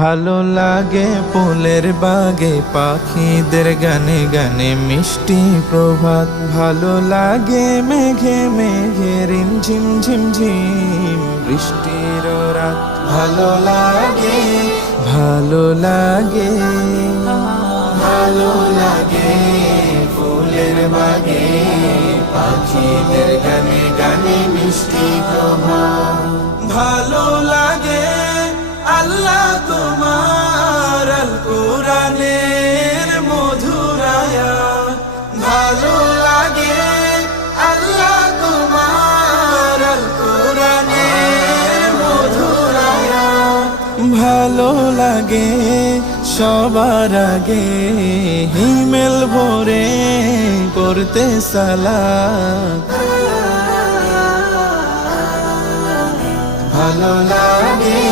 ভালো লাগে ফুলের বাগে পাখিদের গানে গানে মিষ্টি প্রভাত, ভালো লাগে মেঘে মেঘে রিমঝিম ঝিমঝিম বৃষ্টির রাত, ভালো লাগে ভালো লাগে ভালো লাগে ফুলের বাগে পাখিদের গানে গানে মিষ্টি প্রভাত, ভালো লাগে আল্লাহ তোমার আল কোরআনের মধুর আয়াত, ভালো লাগে আল্লাহ তোমার আল কোরআনের মধুর আয়াত, ভালো লাগে সবার আগে হিমেল ভরে করতে সালাত, ভালো লাগে